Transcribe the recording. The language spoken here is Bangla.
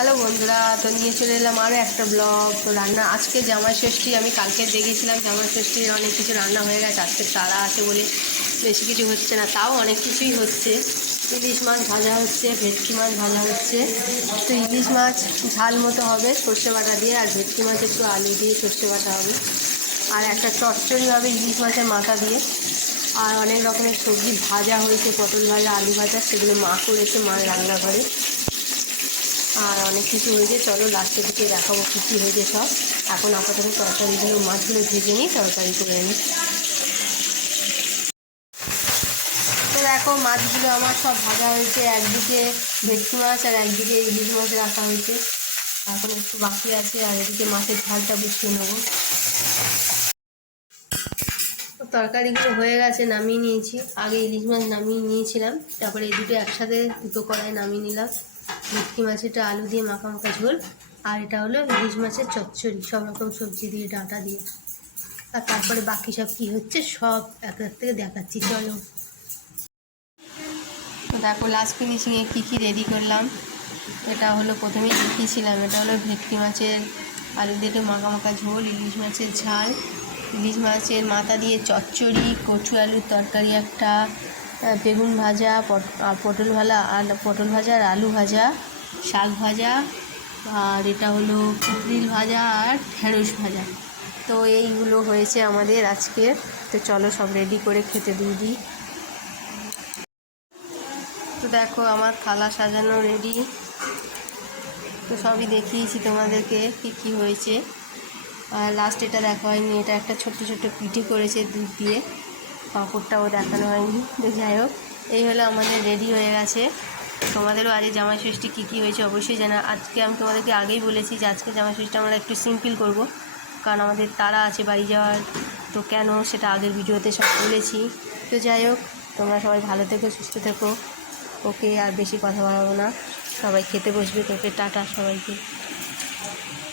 হ্যালো বন্ধুরা, তো নিয়ে চলে এলাম আরও একটা ব্লগ। তো রান্না আজকে জামাই ষষ্ঠী, আমি কালকে দেখেছিলাম জামাই ষষ্ঠীর অনেক কিছু রান্না হয়ে গেছে। আজকে তাড়া আছে বলে বেশি কিছু হচ্ছে না, তাও অনেক কিছুই হচ্ছে। ইলিশ মাছ ভাজা হচ্ছে, ভেটকি মাছ ভাজা হচ্ছে। তো ইলিশ মাছ ঝাল মতো হবে সর্ষে বাটা দিয়ে, আর ভেটকি মাছ একটু আলু দিয়ে সর্ষে বাটা হবে, আর একটা চচ্চড়ি হবে ইলিশ মাছের মাথা দিয়ে। আর অনেক রকমের সবজি ভাজা হয়েছে, পটল ভাজা, আলু ভাজা, সেগুলো মা করেছে, মার রান্নাঘরে। আর অনেক কিছু হয়েছে, চলো লাস্টের দিকে দেখাবো কী কী হয়েছে সব। এখন আপাতত তরকারিগুলো, মাছগুলো ভেজে নিই, তরকারি করে নিই। তো দেখো মাছগুলো আমার সব ভাজা হয়েছে, একদিকে ভেটকি মাছ আর একদিকে ইলিশ মাছ রাখা হয়েছে। এখন একটু বাকি আছে, আর এদিকে মাছের ঝালটা বসিয়ে নেবো। তো তরকারিগুলো হয়ে গেছে, নামিয়ে নিয়েছি। আগে ইলিশ মাছ নামিয়ে নিয়েছিলাম, তারপরে এই দুটো একসাথে দুটো কড়াই নামিয়ে নিলাম। ভেটকি মাছেরটা আলু দিয়ে মাখা মাখা ঝোল, আর এটা হলো ইলিশ মাছের চচ্চড়ি, সব রকম সবজি দিয়ে, ডাঁটা দিয়ে। আর তারপরে বাকি সব কী হচ্ছে সব এক এক থেকে দেখাচ্ছি, চলো। তো দেখো লাস্ট ফিনিশিংয়ে কী কী রেডি করলাম। এটা হলো প্রথমেই দেখিয়েছিলাম, এটা হলো ভেটকি মাছের আলু দিয়ে মাখা মাখা ঝোল, ইলিশ মাছের ঝাল, ইলিশ মাছের মাথা দিয়ে চচ্চড়ি, কচু আলুর তরকারি একটা, বেগুন ভাজা, পটল ভাজা আর আলু ভাজা, শাক ভাজা, আর এটা হলো কুটরিল ভাজা আর ঢেঁড়স ভাজা। তো এইগুলো হয়েছে আমাদের আজকে। তো চলো সব রেডি করে খেতে দিয়ে দিই। তো দেখো আমার থালা সাজানো রেডি। তো সবই দেখিয়েছি তোমাদেরকে কী কী হয়েছে। আর লাস্ট এটা দেখা হয়নি, এটা একটা ছোট্ট ছোট্ট পিঠে করেছে দুধ দিয়ে, পাঁপড়টাও দেখানো হয়নি। তো যাই হোক, এই হলো আমাদের রেডি হয়ে গেছে। তোমাদেরও আজ জামাই ষষ্ঠী কী কী হয়েছে অবশ্যই জানা। আজকে আমি তোমাদেরকে আগেই বলেছি যে আজকে জামাই ষষ্ঠী আমরা একটু সিম্পল করব, কারণ আমাদের তাড়া আছে বাড়ি যাওয়ার। তো কেন সেটা আগের ভিডিওতে সব বলেছি। তো যাই হোক, তোমরা সবাই ভালো থেকো, সুস্থ থেকো। ওকে, আর বেশি কথা বাড়াবো না, সবাই খেতে বসবে। তোকে টাটা সবাইকে।